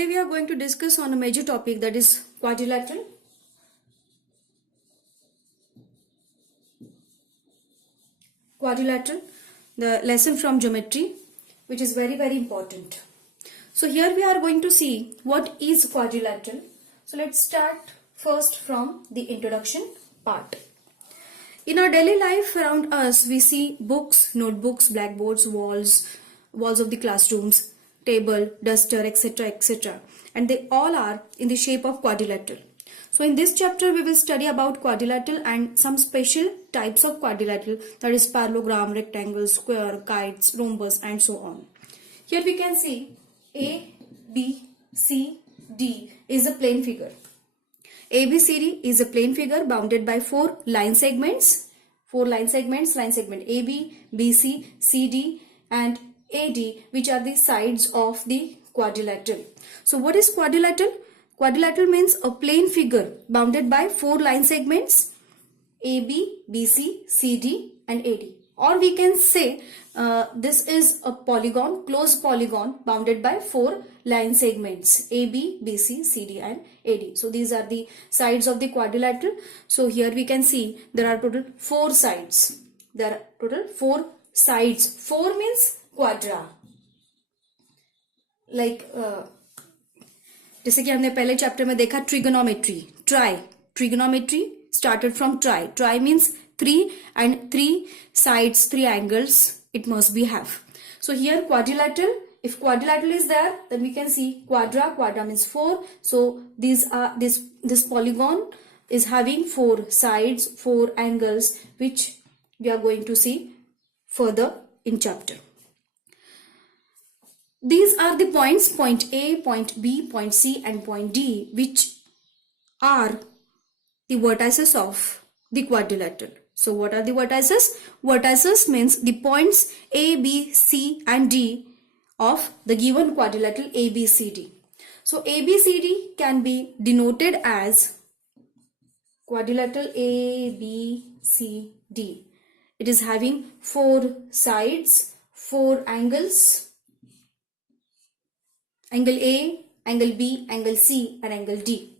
Today we are going to discuss on a major topic, that is quadrilateral. Quadrilateral, the lesson from geometry, which is very important. So here we are going to see what is quadrilateral. So let's start first from the introduction part. In our daily life around us, we see books, notebooks, blackboards, walls of the classrooms, table, duster, etc. And they all are in the shape of quadrilateral. So in this chapter, we will study about quadrilateral and some special types of quadrilateral, that is parallelogram, rectangle, square, kites, rhombus, and so on. Here we can see A, B, C, D is a plane figure. ABCD is a plane figure bounded by four line segments. Line segment AB, BC, CD and AD, which are the sides of the quadrilateral. So what is quadrilateral? Quadrilateral means a plane figure bounded by four line segments AB, BC, CD and AD. Or we can say this is a polygon, closed polygon bounded by four line segments AB, BC, CD and AD. So these are the sides of the quadrilateral. So here we can see there are total four sides. There are total four sides. Four means quadra. Like जैसे कि हमने पहले chapter में देखा trigonometry, trigonometry started from tri means three and three sides, three angles it must be have. So here quadrilateral, if quadrilateral is there, then we can see quadra means four. So these are this polygon is having four sides, four angles, which we are going to see further in chapter. These are the points, point A, point B, point C and point D, which are the vertices of the quadrilateral. So what are the vertices? Vertices means the points A, B, C and D of the given quadrilateral ABCD. So ABCD can be denoted as quadrilateral ABCD. It is having four sides, four angles, angle A, angle B, angle C and angle D.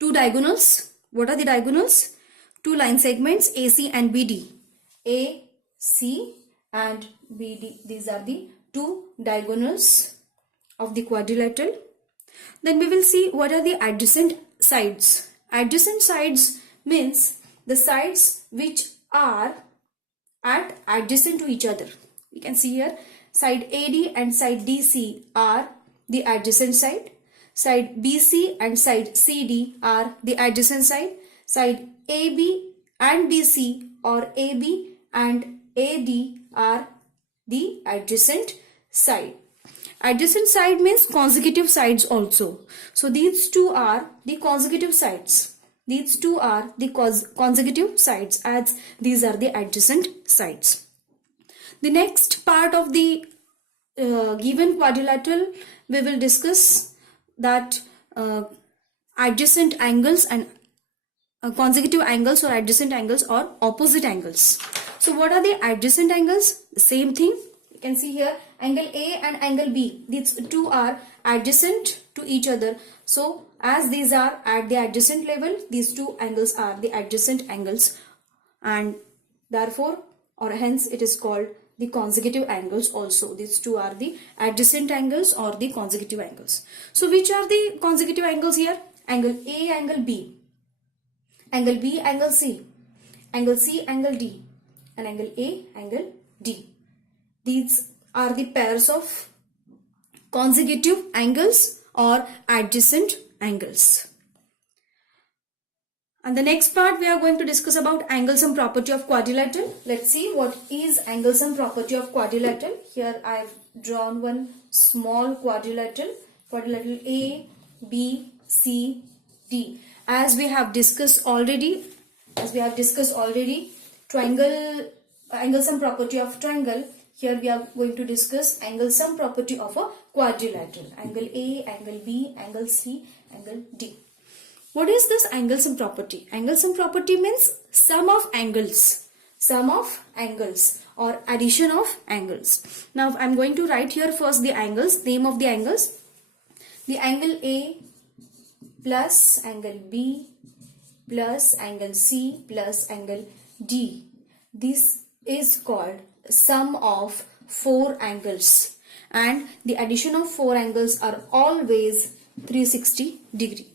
Two diagonals. What are the diagonals? Two line segments AC and BD. AC and BD. These are the two diagonals of the quadrilateral. Then we will see what are the adjacent sides. Adjacent sides means the sides which are adjacent to each other. You can see here side AD and side DC are the adjacent side. Side BC and side CD are the adjacent side. Side AB and BC or AB and AD are the adjacent side. Adjacent side means consecutive sides also. So these two are the consecutive sides. These two are the consecutive sides, as these are the adjacent sides. The next part of the given quadrilateral, we will discuss that adjacent angles and consecutive angles or adjacent angles or opposite angles. So what are the adjacent angles? The same thing. You can see here angle A and angle B. These two are adjacent to each other. So as these are at the adjacent level, these two angles are the adjacent angles, and therefore or hence it is called the consecutive angles also. These two are the adjacent angles or the consecutive angles. So which are the consecutive angles here? Angle A, angle B, angle B, angle C, angle C, angle D, and angle A, angle D. These are the pairs of consecutive angles or adjacent angles. And the next part we are going to discuss about angle sum property of quadrilateral. Let's see what is angle sum property of quadrilateral. Here I have drawn one small quadrilateral A, B, C, D. As we have discussed already, triangle, angle sum property of triangle. Here we are going to discuss angle sum property of a quadrilateral. Angle A, angle B, angle C, angle D. What is this angle sum property? Angle sum property means sum of angles or addition of angles. Now I am going to write here first the angles, name of the angles. the angle A plus angle B plus angle C plus angle D. This is called sum of four angles, and the addition of four angles are always 360 degree.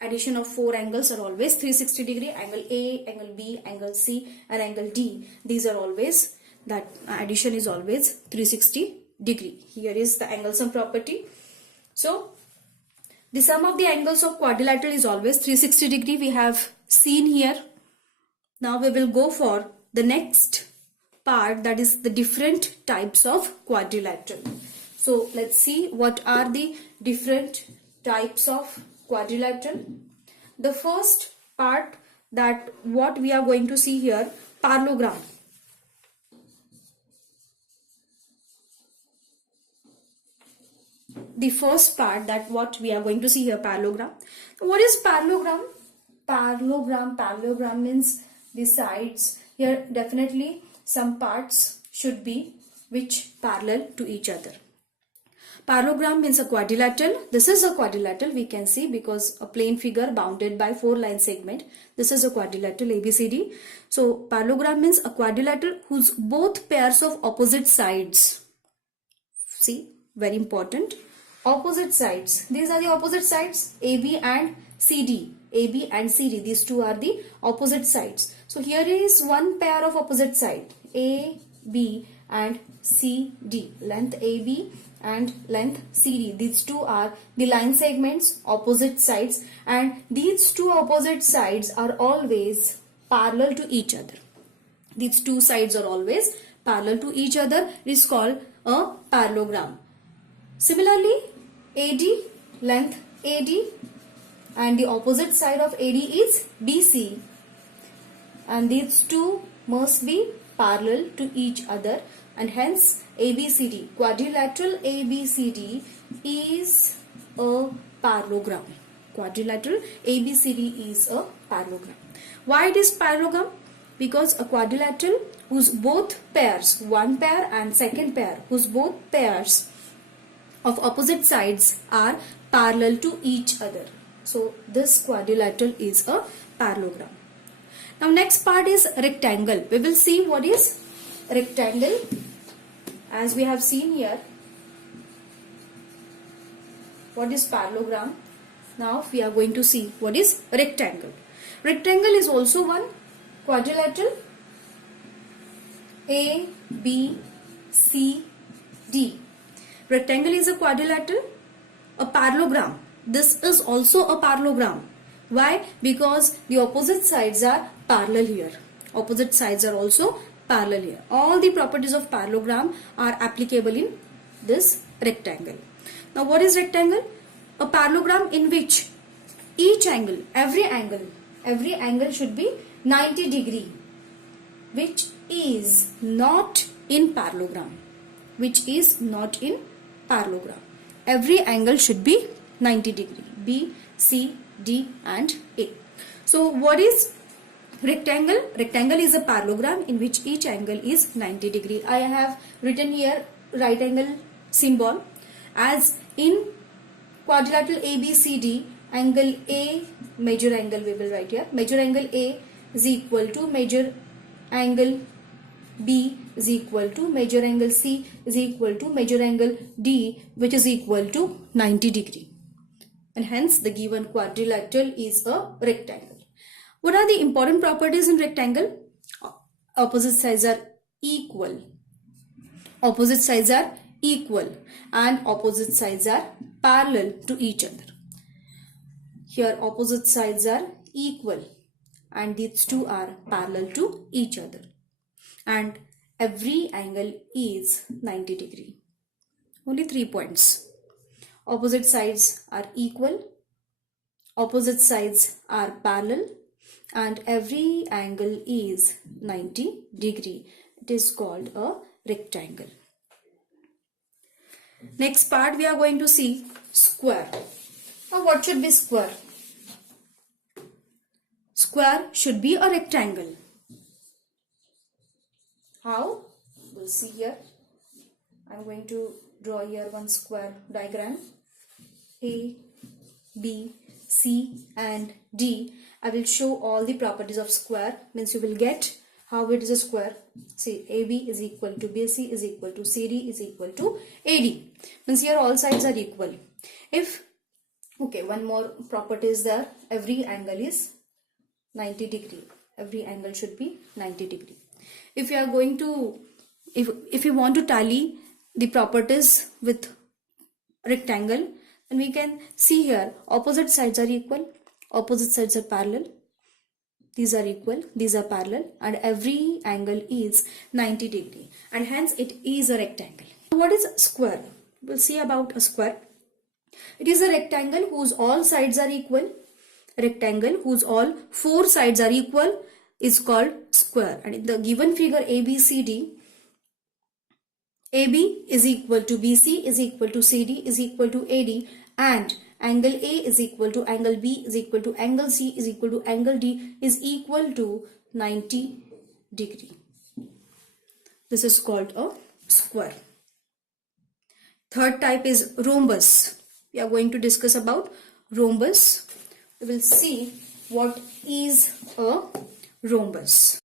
Addition of four angles are always 360 degree. Angle A, angle B, angle C and angle D. These are always, that addition is always 360 degree. Here is the angle sum property. So the sum of the angles of quadrilateral is always 360 degree. We have seen here. Now we will go for the next part, that is the different types of quadrilateral. So let's see what are the different types of quadrilateral. The first part, that what we are going to see here, parallelogram. The first part, that what we are going to see here, parallelogram. What is parallelogram? Parallelogram means the sides. Here definitely some parts should be which parallel to each other. Parallelogram means a quadrilateral. This is a quadrilateral, we can see, because a plane figure bounded by four line segment. This is a quadrilateral ABCD. So parallelogram means a quadrilateral whose both pairs of opposite sides. See, very important. Opposite sides. These are the opposite sides, AB and CD. AB and CD. These two are the opposite sides. So here is one pair of opposite side, AB and CD. Length AB and length CD. These two are the line segments, opposite sides, and these two opposite sides are always parallel to each other. These two sides are always parallel to each other. It is called a parallelogram. Similarly, AD, length AD, and the opposite side of AD is BC, and these two must be parallel to each other, and hence ABCD, quadrilateral ABCD is a parallelogram. Quadrilateral ABCD is a parallelogram. Why it is parallelogram? Because a quadrilateral whose both pairs, one pair and second pair, whose both pairs of opposite sides are parallel to each other. So this quadrilateral is a parallelogram. Now next part is rectangle. We will see what is rectangle. As we have seen here, what is parallelogram. Now we are going to see what is rectangle. Rectangle is also one quadrilateral. A, B, C, D. Rectangle is a quadrilateral. A parallelogram. This is also a parallelogram. Why? Because the opposite sides are parallel here. Opposite sides are also parallel here. All the properties of parallelogram are applicable in this rectangle. Now what is rectangle? A parallelogram in which each angle, every angle should be 90 degree, which is not in parallelogram. Which is not in parallelogram. Every angle should be 90 degree. B, C, D and A. So what is rectangle? Rectangle is a parallelogram in which each angle is 90 degree. I have written here right angle symbol. As in quadrilateral ABCD, angle A, major angle we will write here. Major angle A is equal to major angle B is equal to major angle C is equal to major angle D, which is equal to 90 degree. And hence the given quadrilateral is a rectangle. What are the important properties in rectangle? Opposite sides are equal. Opposite sides are equal and opposite sides are parallel to each other. Here opposite sides are equal and these two are parallel to each other. And every angle is 90 degree. Only 3 points. Opposite sides are equal, opposite sides are parallel, and every angle is 90 degree. It is called a rectangle. Next part we are going to see square. Now what should be square? Square should be a rectangle. How? We'll see here. I'm going to draw here one square diagram. A, B, C and D, I will show all the properties of square. Means you will get how it is a square. See, AB is equal to BC is equal to CD is equal to AD. Means here all sides are equal. If, okay, one more property is there. Every angle is 90 degree. Every angle should be 90 degree. If you are going to, if you want to tally the properties with rectangle, then we can see here opposite sides are equal, opposite sides are parallel, these are equal, these are parallel, and every angle is 90 degree, and hence it is a rectangle. What is square? We'll see about a square. It is a rectangle whose all sides are equal. A rectangle whose all four sides are equal is called square. And in the given figure ABCD, AB is equal to BC is equal to CD is equal to AD, and angle A is equal to angle B is equal to angle C is equal to angle D is equal to 90 degree. This is called a square. Third type is rhombus. We are going to discuss about rhombus. We will see what is a rhombus.